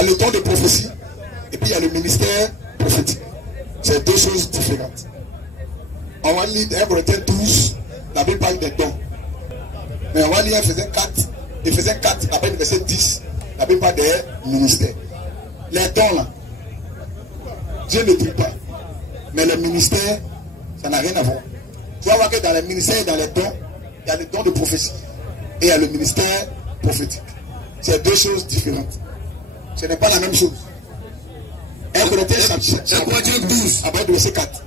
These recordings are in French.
a le don de prophétie et puis il y a le ministère prophétique. C'est deux choses différentes. On va lire 1 Corinthiens 12, la Bible parle des dons. Mais on va lire Ephésiens 4, la Bible verset 10, la Bible parle des ministères. Les dons là, Dieu ne dit pas. Mais le ministère, ça n'a rien à voir. Tu vas voir que dans les ministères et dans les dons, il y a le don de prophétie et il y a le ministère prophétique. C'est deux choses différentes. Ce n'est pas la même chose. 1 Corinthiens 12, à partir du verset 4.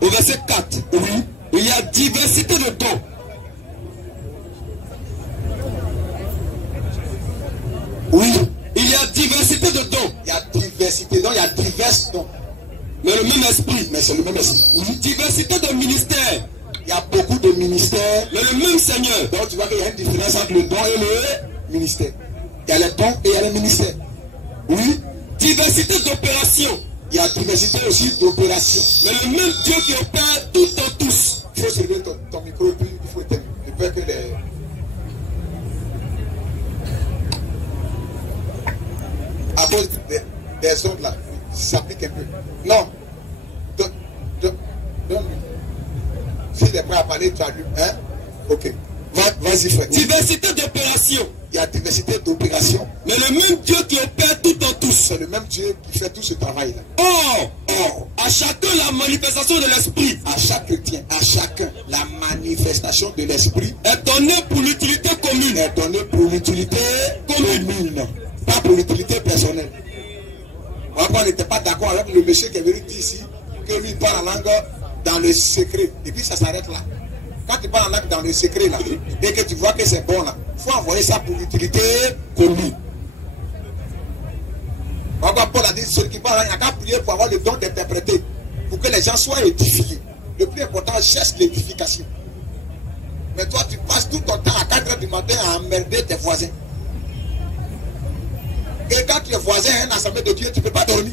Au verset 4, oui, il y a diversité de dons. Oui, il y a diversité de dons. Il y a diversité, donc il y a divers dons. Mais le même esprit. Mais c'est le même esprit. Oui. Diversité de ministères. Il y a beaucoup de ministères. Mais le même Seigneur. Donc tu vois qu'il y a une différence entre le don et le ministère. Il y a les dons et il y a les ministères. Oui. Diversité d'opérations. Il y a diversité aussi d'opérations. Mais le même Dieu qui opère tout en tous. Il faut soulever ton micro et puis il faut éteindre. Je peur que les... À cause des ondes là, ça pique un peu. Non. Donne-lui. S'il est prêt à parler, tu allumes. Hein? Ok. Vas-y, frère. Diversité d'opérations. Il y a diversité d'opérations. Mais le même Dieu qui opère tout en tous. C'est le même Dieu qui fait tout ce travail-là. Or, à chacun la manifestation de l'esprit. À chaque chrétien, à chacun, la manifestation de l'esprit est donnée pour l'utilité commune. Est donnée pour l'utilité commune. Pas pour l'utilité personnelle. On n'était pas d'accord avec le monsieur qui est venu dire ici que lui parle en langue dans le secret. Et puis ça s'arrête là. Quand tu parles en langue dans le secret là, et que tu vois que c'est bon là, il faut envoyer ça pour l'utilité commune. Encore Paul a dit, celui qui parle, il n'y a qu'à prier pour avoir le don d'interpréter, pour que les gens soient édifiés. Le plus important, cherche l'édification. Mais toi, tu passes tout ton temps à 4 h du matin à emmerder tes voisins. Et quand les voisins ont une assemblée de Dieu, tu ne peux pas dormir.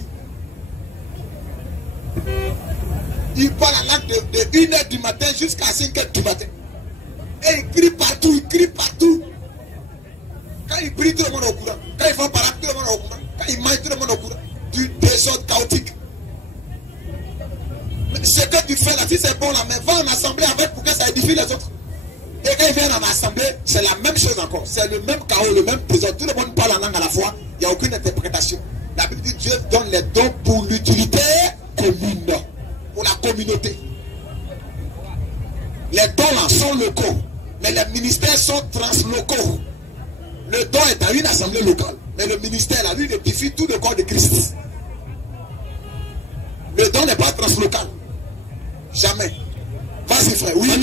Il parle en langue de 1 h du matin jusqu'à 5 h du matin. Et il crie partout, il crie partout. Quand il prie, tout le monde est au courant. Quand il fait parade, tout le monde est au courant. Quand il mange, tout le monde est au courant. Du désordre chaotique. Mais ce que tu fais là, si c'est bon là, mais va en assemblée avec pour que ça édifie les autres. Et quand ils viennent en assemblée, c'est la même chose encore. C'est le même chaos, le même désordre. Tout le monde parle en langue à la fois. Il n'y a aucune interprétation. La Bible dit Dieu donne les dons pour l'utilité commune. Pour la communauté. Les dons là sont locaux. Mais les ministères sont translocaux. Le don est dans une assemblée locale. Mais le ministère là, lui, édifie tout le corps de Christ. Le don n'est pas translocal. Jamais. Vas-y frère. Oui. En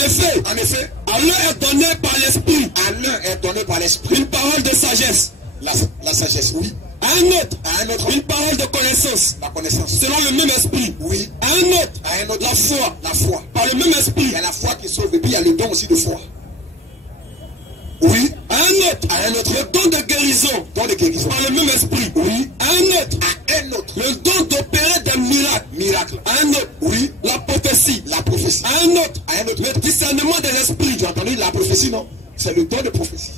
effet, à l'un est donné par l'esprit. À l'un est donné par l'esprit une parole de sagesse. La sagesse, oui. À un autre, une parole de connaissance. La connaissance. Selon le même esprit. Oui. À un autre, la foi. La foi. Par le même esprit. Il y a la foi qui sauve et puis il y a le don aussi de foi. Oui. À un autre, le don de guérison. Don de guérison. Par le même esprit. Oui. À un autre, le don d'opérer des miracles. À un autre, oui. La prophétie. À un autre, le discernement de l'esprit. Tu as entendu la prophétie, non? C'est le don de prophétie.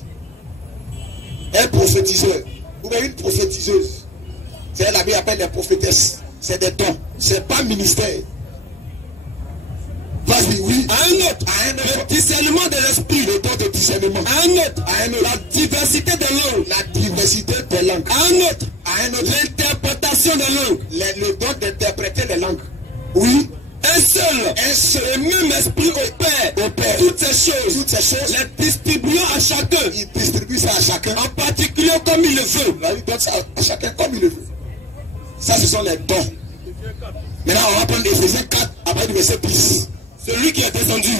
Un prophétiseur, ou bien une prophétiseuse. C'est la Bible appelle les prophétesses. C'est des dons. C'est pas ministère. Vas-y, oui. À un autre, le discernement de l'esprit. Le don de discernement. À un autre, la diversité des langues. La diversité des langues. À un autre, l'interprétation des langues. Le don d'interpréter les langues. Oui. Un seul et même esprit opère toutes ces choses, les distribuant à chacun. Il distribue ça à chacun. En particulier comme il le veut. Il donne ça à chacun comme il le veut. Ça, ce sont les dons. Maintenant, on va prendre Ephésiens 4, après le verset 10. Celui qui est descendu,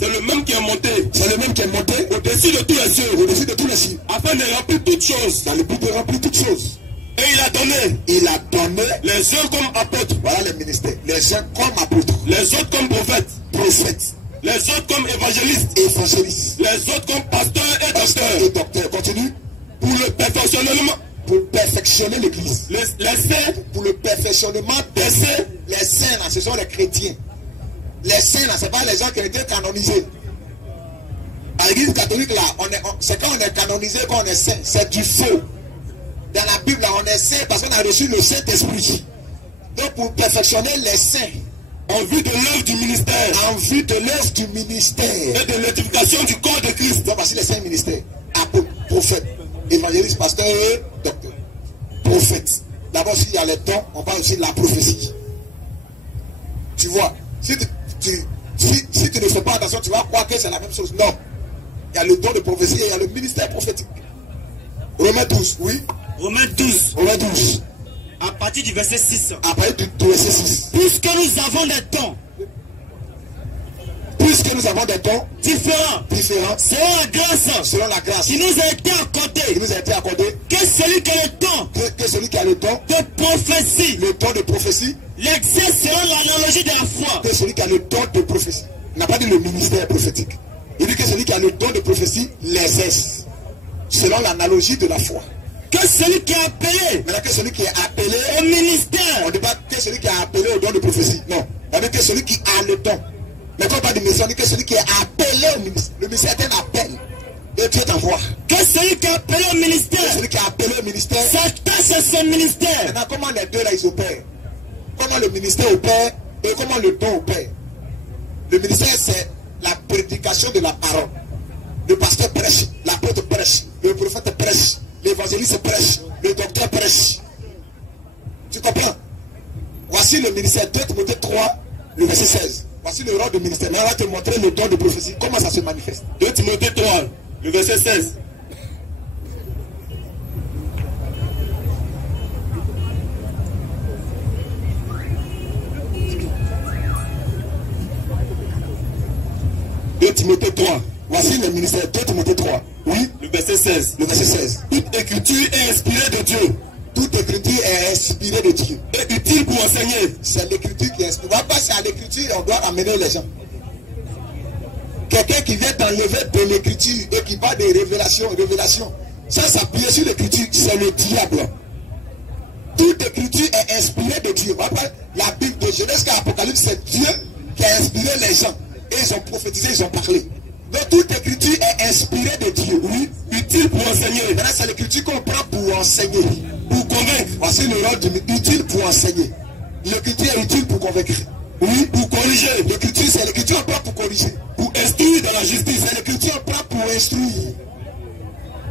c'est le même qui est monté. C'est le même qui est monté au-dessus de tous les cieux. Au-dessus de tous les cieux. Afin de remplir toutes choses. Dans le but de remplir toutes choses. Et il a donné les uns comme apôtres. Voilà les ministères. Les uns comme apôtres. Les autres comme prophètes. Les autres comme évangélistes. Les autres comme pasteurs et docteurs. Continue. Pour le perfectionnement. Pour perfectionner l'église. Les saints. Pour le perfectionnement des saints. Les saints là, ce sont les chrétiens. Les saints là, ce n'est pas les gens qui ont été canonisés. À l'église catholique là, c'est quand on est canonisé qu'on est saint. C'est du faux. Dans la Bible, on est saint parce qu'on a reçu le Saint-Esprit. Donc pour perfectionner les saints, en vue de l'œuvre du ministère, en vue de l'œuvre du ministère et de l'édification du corps de Christ. Donc voici les cinq ministères: apôtre, prophète, évangéliste, pasteur et docteur. Prophète. D'abord, s'il y a les dons, on parle aussi de la prophétie. Tu vois, si tu ne fais pas attention, tu vas croire que c'est la même chose. Non. Il y a le don de prophétie et il y a le ministère prophétique. Romains 12, oui. Romains 12. Romains 12. À partir du verset 6. À partir du verset 6. Puisque nous avons des dons. Puisque nous avons des dons différents. Selon la grâce. Qui nous a été accordé. Que celui qui a le don. Que celui qui a le don. De prophétie. Le don de prophétie. L'exerce selon l'analogie de la foi. Que celui qui a le don de prophétie. Il n'a pas dit le ministère prophétique. Il dit que celui qui a le don de prophétie l'exerce selon l'analogie de la foi. Que celui qui est appelé. Maintenant que celui qui est appelé au ministère. On ne dit pas que celui qui est appelé au don de prophétie. Non. On dit que celui qui a le don. Mais quand on parle du ministère, on dit que celui qui est appelé au ministère. Le ministère est un appel. Et Dieu t'envoie. Que celui qui est appelé au ministère. Que celui qui est appelé au ministère. C'est son ministère. Maintenant, comment les deux là ils opèrent? Comment le ministère opère et comment le don opère? Le ministère, c'est la prédication de la parole. Le pasteur prêche, l'apôtre prêche, le prophète prêche, l'évangéliste prêche, le docteur prêche. Tu comprends? Voici le ministère, 2 Timothée 3, le verset 16. Voici le rôle du ministère. Mais on va te montrer le don de prophétie. Comment ça se manifeste? 2 Timothée 3, le verset 16. Timothée 3. Voici le ministère. 2 Timothée 3. Oui. Le verset 16. Le verset 16. Toute écriture est inspirée de Dieu. Toute écriture est inspirée de Dieu. Et utile pour enseigner. C'est l'écriture qui est inspirée. On va passer à l'écriture et on doit amener les gens. Quelqu'un qui vient t'enlever de l'écriture et qui va des révélations, sans s'appuyer sur l'écriture, c'est le diable. Toute écriture est inspirée de Dieu. La Bible de Genèse jusqu'à Apocalypse, c'est Dieu qui a inspiré les gens. Et ils ont prophétisé, ils ont parlé. Donc toute écriture est inspirée de Dieu. Oui, utile pour enseigner. Maintenant, c'est l'écriture qu'on prend pour enseigner. Pour convaincre. Voici le rôle du utile pour enseigner. L'écriture est utile pour convaincre. Oui, pour corriger. L'écriture, c'est l'écriture qu'on prend pour corriger. Pour instruire dans la justice. C'est l'écriture qu'on prend pour instruire.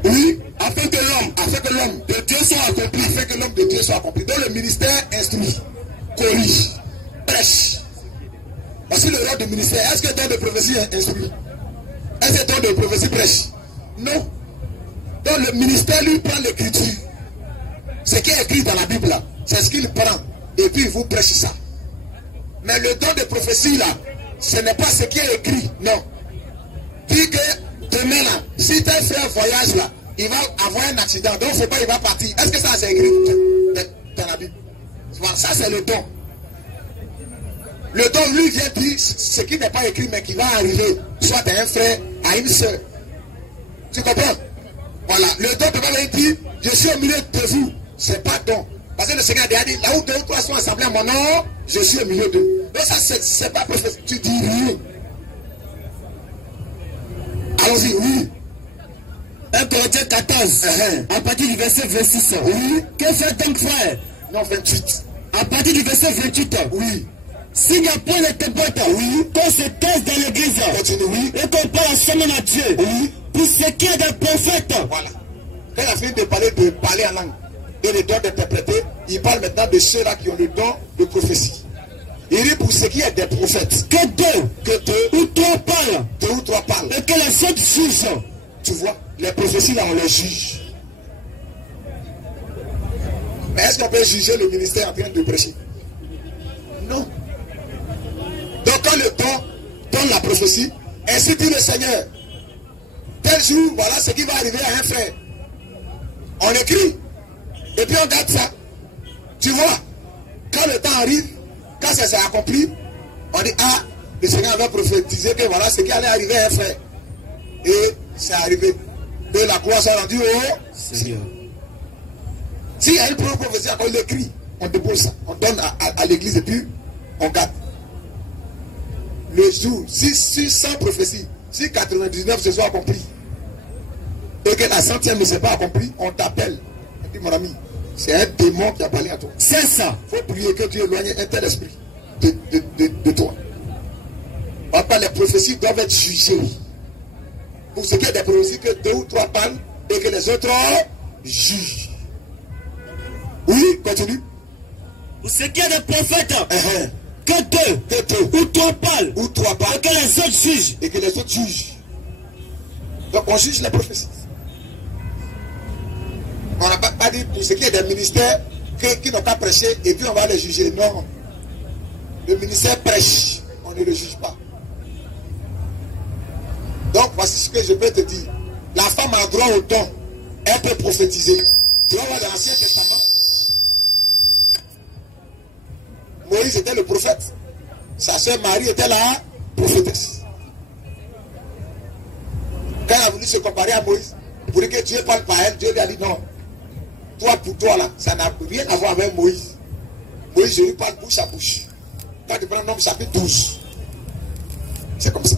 Oui, afin que l'homme de Dieu soit accompli. Afin que l'homme de Dieu soit accompli. Donc le ministère instruit, corrige, prêche. Voici le rôle du ministère. Est-ce que le don de prophétie est instruit? Est-ce que le don de prophétie prêche? Non. Donc le ministère lui prend l'écriture. Ce qui est écrit dans la Bible là, c'est ce qu'il prend. Et puis il vous prêche ça. Mais le don de prophétie là, ce n'est pas ce qui est écrit. Non. Puis que demain là, si tu as fait un voyage là, il va avoir un accident. Donc il ne faut pas, il va partir. Est-ce que ça c'est écrit dans la Bible? Ça c'est le don. Le don lui vient dire ce qui n'est pas écrit mais qui va arriver. Soit à un frère, à une soeur. Tu comprends? Voilà. Le don peut pas venir dire je suis au milieu de vous. C'est pas don. Parce que le Seigneur a déjà dit là où 2 ou 3 sont assemblés à mon nom, je suis au milieu d'eux. Donc ça c'est pas prophétique. Tu dis rien. Allons-y, oui. 1 Corinthiens 14, à partir du verset 26. Oui. Que fait donc frère? Non, 28. À partir du verset 28. Oui. S'il n'y a point de témoignages, oui, qu'on se taise dans l'église, continue, oui, et qu'on parle seulement à Dieu, oui, pour ce qui est des prophètes. Voilà. Quand il a fini de parler en langue et le don d'interpréter, il parle maintenant de ceux-là qui ont le don de prophétie. Il dit pour ce qui est des prophètes, que deux ou trois parlent, et que les autres jugent. Tu vois, les prophéties là, on les juge. Mais est-ce qu'on peut juger le ministère en train de prêcher? Non. Donc quand le don donne la prophétie, ainsi dit le Seigneur, tel jour, voilà ce qui va arriver à un frère. On écrit, et puis on garde ça. Tu vois, quand le temps arrive, quand ça s'est accompli, on dit, ah, le Seigneur avait prophétisé que voilà ce qui allait arriver à un frère. Et c'est arrivé. Que la gloire soit rendue au Seigneur. S'il y a une prophétie, on l'écrit, on dépose ça, on donne à l'église et puis on garde. Le jour, si 100 prophéties, si 99 se sont accomplies, et que la 100e ne s'est pas accomplie, on t'appelle. dit, mon ami, c'est un démon qui a parlé à toi. C'est ça. Il faut prier que Dieu éloigne un tel esprit de toi. Papa, les prophéties doivent être jugées. Pour ce qui est des prophéties, que 2 ou 3 parlent et que les autres jugent. Oui, continue. Pour ce qui est des prophètes, que 2 ou 3 parlent, et que les autres jugent. Et que les autres jugent. Donc on juge les prophéties. On n'a pas dit pour ce qui est des ministères qui n'ont pas prêché et puis on va les juger. Non. Le ministère prêche, on ne le juge pas. Donc voici ce que je peux te dire. La femme a droit au don. Elle peut prophétiser. Tu vas voir dans l'Ancien Testament. Moïse était le prophète. Sa soeur Marie était la prophétesse. Quand elle a voulu se comparer à Moïse, pour dire que Dieu parle par elle, Dieu lui a dit non. Toi pour toi là, ça n'a rien à voir avec Moïse. Moïse, je lui parle bouche à bouche. Quand tu prends Nombre chapitre 12. C'est comme ça.